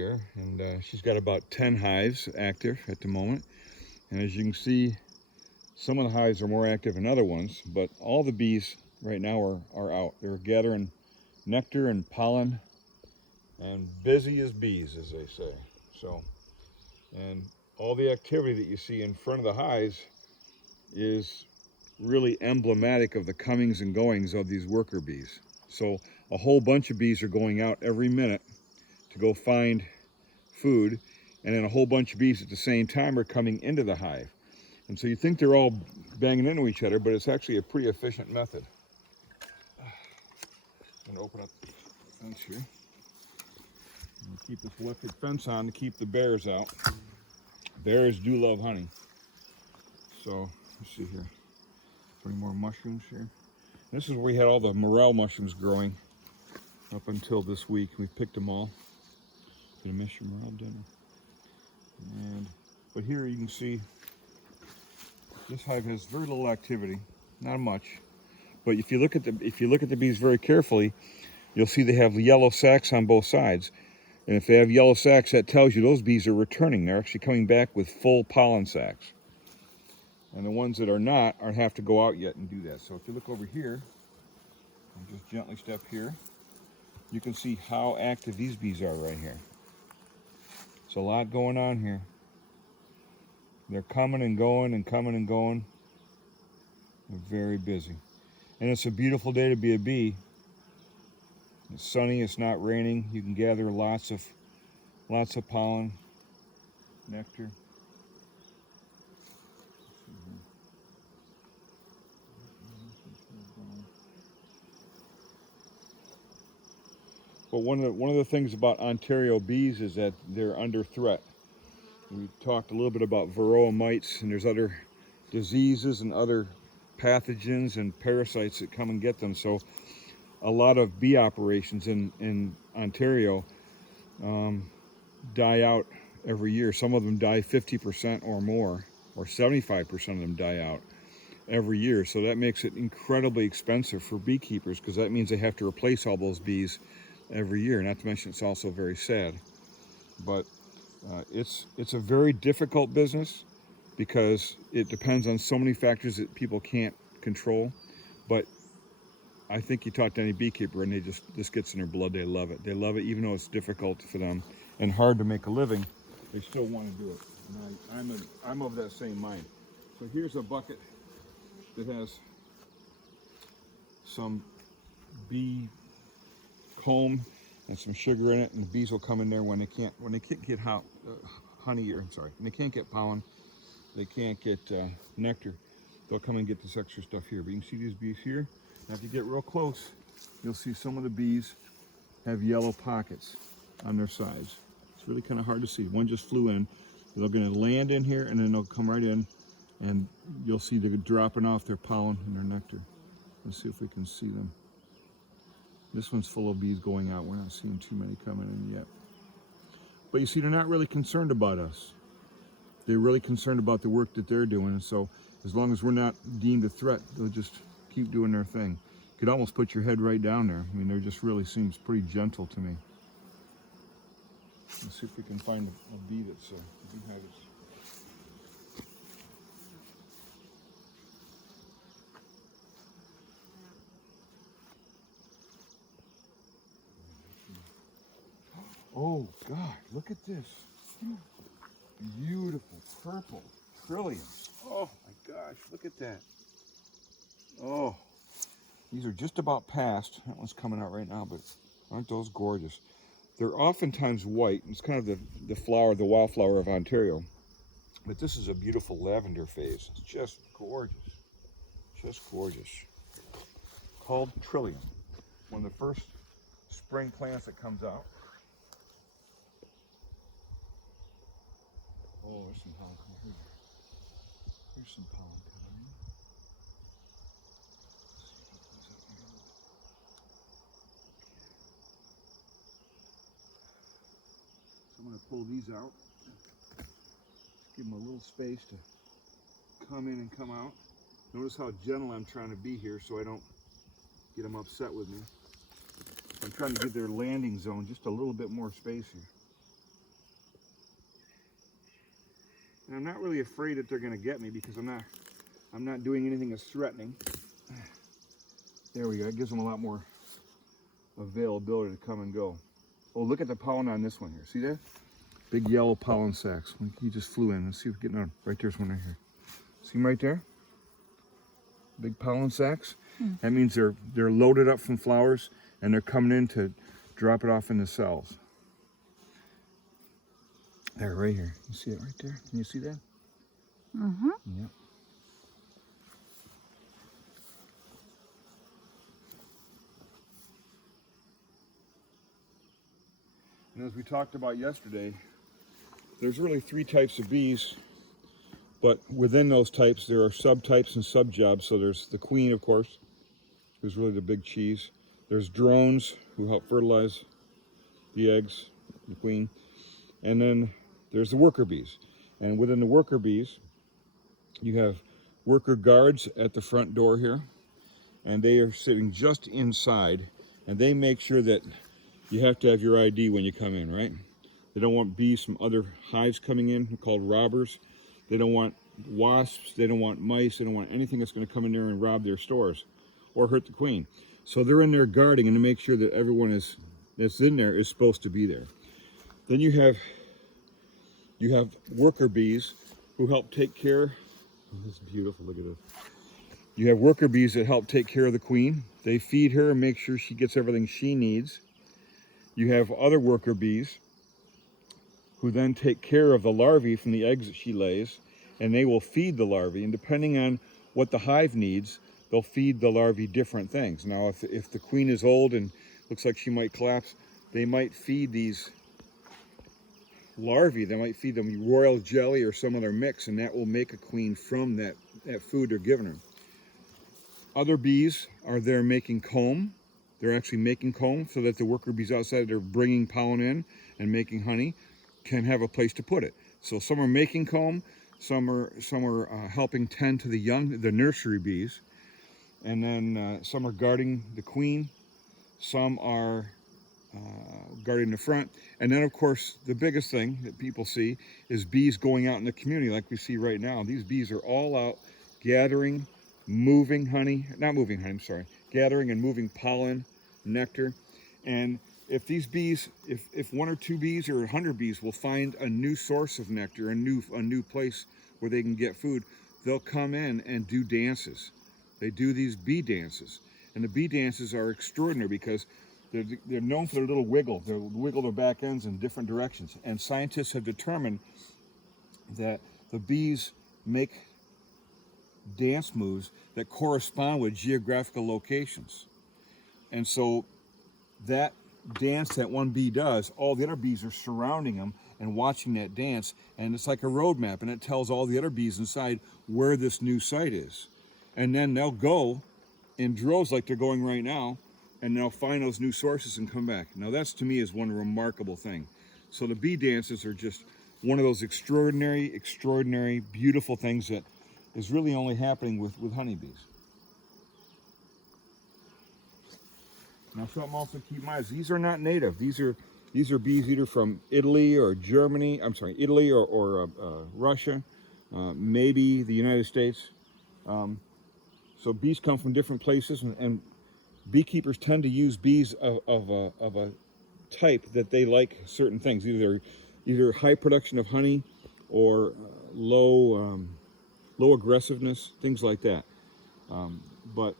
here, and she's got about 10 hives active at the moment. And as you can see, some of the hives are more active than other ones, but all the bees right now are out. They're gathering nectar and pollen, and busy as bees, as they say. So, and all the activity that you see in front of the hives is really emblematic of the comings and goings of these worker bees. So a whole bunch of bees are going out every minute to go find food, and then a whole bunch of bees at the same time are coming into the hive. And so you think they're all banging into each other, but it's actually a pretty efficient method. I'm gonna open up the fence here. I'm gonna keep this electric fence on to keep the bears out. Bears do love honey. So let's see here. Any more mushrooms here? This is where we had all the morel mushrooms growing up until this week. We picked them all. Gonna miss your morel dinner. But here you can see this hive has very little activity, not much. But if you look at the bees very carefully, you'll see they have yellow sacs on both sides. And if they have yellow sacs, that tells you those bees are returning. They're actually coming back with full pollen sacs. And the ones that are not have to go out yet and do that. So if you look over here, I'll just gently step here, you can see how active these bees are right here. There's a lot going on here. They're coming and going and coming and going. They're very busy. And it's a beautiful day to be a bee. It's sunny, it's not raining. You can gather lots of pollen, nectar. But one of the things about Ontario bees is that they're under threat. We talked a little bit about varroa mites, and there's other diseases and other pathogens and parasites that come and get them. So a lot of bee operations in Ontario die out every year. Some of them die 50% or more, or 75% of them die out every year. So that makes it incredibly expensive for beekeepers, because that means they have to replace all those bees every year. Not to mention it's also very sad. But it's a very difficult business because it depends on so many factors that people can't control. But I think you talk to any beekeeper and this gets in their blood. They love it. They love it even though it's difficult for them and hard to make a living. They still want to do it. And I'm of that same mind. So here's a bucket that has some bee comb and some sugar in it, and the bees will come in there when they can't get honey, or when they can't get pollen, they can't get nectar. They'll come and get this extra stuff here. But you can see these bees here. Now if you get real close, you'll see some of the bees have yellow pockets on their sides. It's really kind of hard to see. One just flew in. They're going to land in here, and then they'll come right in, and you'll see they're dropping off their pollen and their nectar. Let's see if we can see them. This one's full of bees going out. We're not seeing too many coming in yet. But you see, they're not really concerned about us. They're really concerned about the work that they're doing. And so as long as we're not deemed a threat, they'll just keep doing their thing. You could almost put your head right down there. I mean, they just really seems pretty gentle to me. Let's see if we can find a bee that's a beehive. Oh God, look at this. Beautiful purple trilliums. Oh my gosh, look at that. Oh, these are just about past. That one's coming out right now, but aren't those gorgeous? They're oftentimes white. It's kind of the flower, the wildflower of Ontario. But this is a beautiful lavender phase. It's just gorgeous. Just gorgeous. Called trillium. One of the first spring plants that comes out. Oh, there's some pollen coming here. Here's some pollen coming in. So I'm going to pull these out. Give them a little space to come in and come out. Notice how gentle I'm trying to be here so I don't get them upset with me. I'm trying to give their landing zone just a little bit more space here. And I'm not really afraid that they're going to get me because I'm not doing anything that's threatening. There we go. It gives them a lot more availability to come and go. Oh, look at the pollen on this one here. See that? Big yellow pollen sacs. He just flew in. Let's see if we're getting on. Right there's one right here. See him right there? Big pollen sacs. That means they're loaded up from flowers and they're coming in to drop it off in the cells. There, right here. You see it right there? Can you see that? Mm-hmm. Yeah. And as we talked about yesterday, there's really 3 types of bees, but within those types there are subtypes and subjobs. So there's the queen, of course, who's really the big cheese. There's drones, who help fertilize the eggs, the queen. And then there's the worker bees. And within the worker bees, you have worker guards at the front door here, and they are sitting just inside, and they make sure that you have to have your ID when you come in, right? They don't want bees from other hives coming in, called robbers. They don't want wasps, they don't want mice, they don't want anything that's going to come in there and rob their stores or hurt the queen. So they're in there guarding and to make sure that everyone that's in there is supposed to be there. Then you have worker bees who help take care. Oh, this is beautiful, look at this. You have worker bees that help take care of the queen. They feed her and make sure she gets everything she needs. You have other worker bees who then take care of the larvae from the eggs that she lays, and they will feed the larvae. And depending on what the hive needs, they'll feed the larvae different things. Now, if the queen is old and looks like she might collapse, they might feed these larvae, they might feed them royal jelly or some other mix, and that will make a queen from that food they're giving her. Other bees are there making comb. They're actually making comb so that the worker bees outside that are bringing pollen in and making honey can have a place to put it. So some are making comb, some are helping tend to the nursery bees, and then some are guarding the queen, some are guarding the front, and then of course the biggest thing that people see is bees going out in the community like we see right now. These bees are all out gathering, gathering and moving pollen, nectar. And if these bees, if 1 or 2 bees or 100 bees will find a new source of nectar, a new place where they can get food, they'll come in and do dances. They do these bee dances, and the bee dances are extraordinary because they're known for their little wiggle. They wiggle their back ends in different directions, and scientists have determined that the bees make dance moves that correspond with geographical locations. And so that dance that one bee does, all the other bees are surrounding them and watching that dance, and it's like a road map, and it tells all the other bees inside where this new site is. And then they'll go in droves like they're going right now, and they'll find those new sources and come back. Now that's, to me, is one remarkable thing. So the bee dances are just one of those extraordinary, beautiful things that is really only happening with honeybees. Now something else to keep in mind is these are not native. These are bees either from Italy or Germany, Italy or Russia, maybe the United States. So bees come from different places, and beekeepers tend to use bees of a type that they like certain things, either high production of honey or low aggressiveness, things like that. But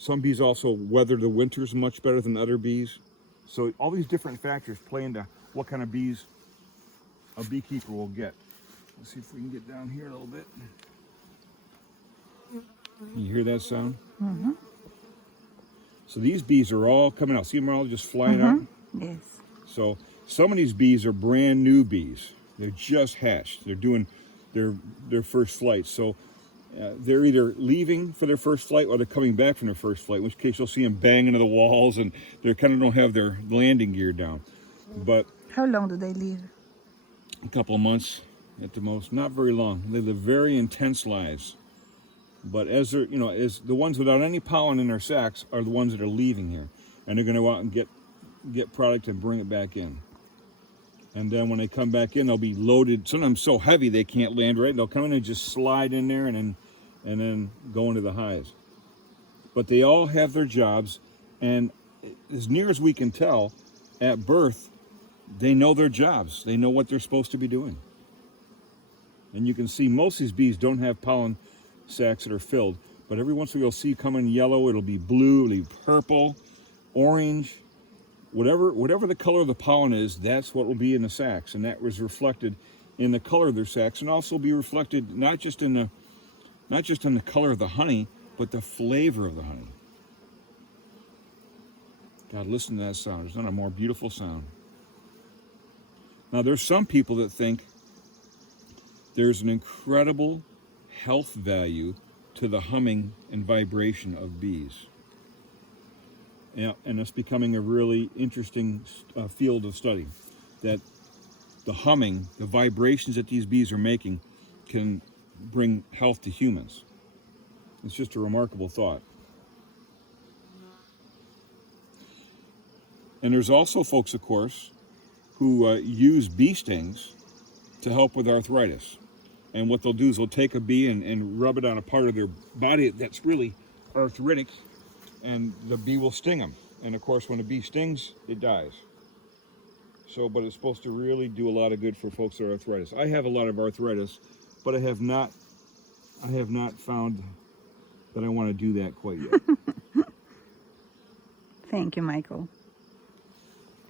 some bees also weather the winters much better than other bees. So all these different factors play into what kind of bees a beekeeper will get. Let's see if we can get down here a little bit. Can you hear that sound? Mm-hmm. So these bees are all coming out. See them all just flying out? Yes. So some of these bees are brand new bees. They're just hatched. They're doing their first flight. So they're either leaving for their first flight or they're coming back from their first flight, in which case you'll see them bang into the walls and they kind of don't have their landing gear down. But how long do they live? A couple of months at the most, not very long. They live very intense lives. But as they're, as the ones without any pollen in their sacs are the ones that are leaving here, and they're going to go out and get product and bring it back in. And then when they come back in, they'll be loaded, sometimes so heavy they can't land right. They'll come in and just slide in there and then go into the hives. But they all have their jobs, and as near as we can tell, at birth, they know their jobs. They know what they're supposed to be doing. And you can see most of these bees don't have pollen sacs that are filled, but every once in a while you'll see come in yellow, it'll be blue, it'll be purple, orange, whatever the color of the pollen is, that's what will be in the sacs, and that was reflected in the color of their sacs, and also be reflected not just in the color of the honey, but the flavor of the honey. God, listen to that sound. There's not a more beautiful sound. Now, there's some people that think there's an incredible health value to the humming and vibration of bees. Yeah, and it's becoming a really interesting field of study, that the humming, the vibrations that these bees are making can bring health to humans. It's just a remarkable thought. And there's also folks, of course, who use bee stings to help with arthritis. And what they'll do is they'll take a bee and rub it on a part of their body that's really arthritic, and the bee will sting them. And of course, when a bee stings, it dies. So, but it's supposed to really do a lot of good for folks with arthritis. I have a lot of arthritis, but I have not found that I want to do that quite yet. Thank you, Michael.